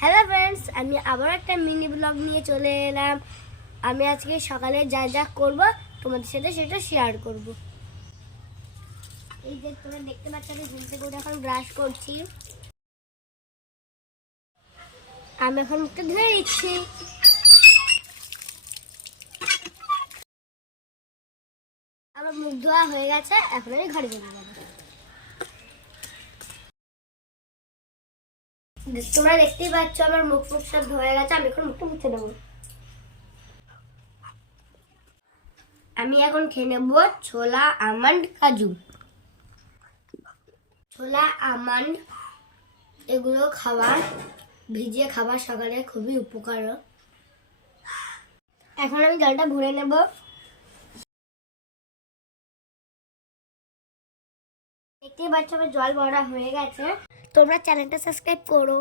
Hello friends, আমি আবার একটা মিনি ব্লগ নিয়ে চলে এলাম। আমি আজকে সকালে যা যা করব তোমাদের সাথে সেটা শেয়ার করব। এই যে তোমরা দেখতে পাচ্ছ, আমি ঘুম থেকে উঠে এখন ব্রাশ করছি। আমি এখন মুখটা ধুয়ে দিচ্ছি। আমার মুখ ধোয়া হয়ে গেছে, এখন আমি ঘরে চলে যাবো। তোমরা দেখতেই পাচ্ছ আমার মুখ সব ধোয়া গেছে, আমি এখন মুখটা মুছে দেবো। আমি এখন খেয়ে নেবো ছোলা আমন্ড কাজু। ছোলা আমন্ড এগুলো খাবার, ভিজিয়ে খাবার সকালে খুবই উপকার। এখন আমি জলটা ভরে নেব। দেখতেই পাচ্ছ আমার জল ভরা হয়ে গেছে। তোমরা চ্যানেলটা সাবস্ক্রাইব করো।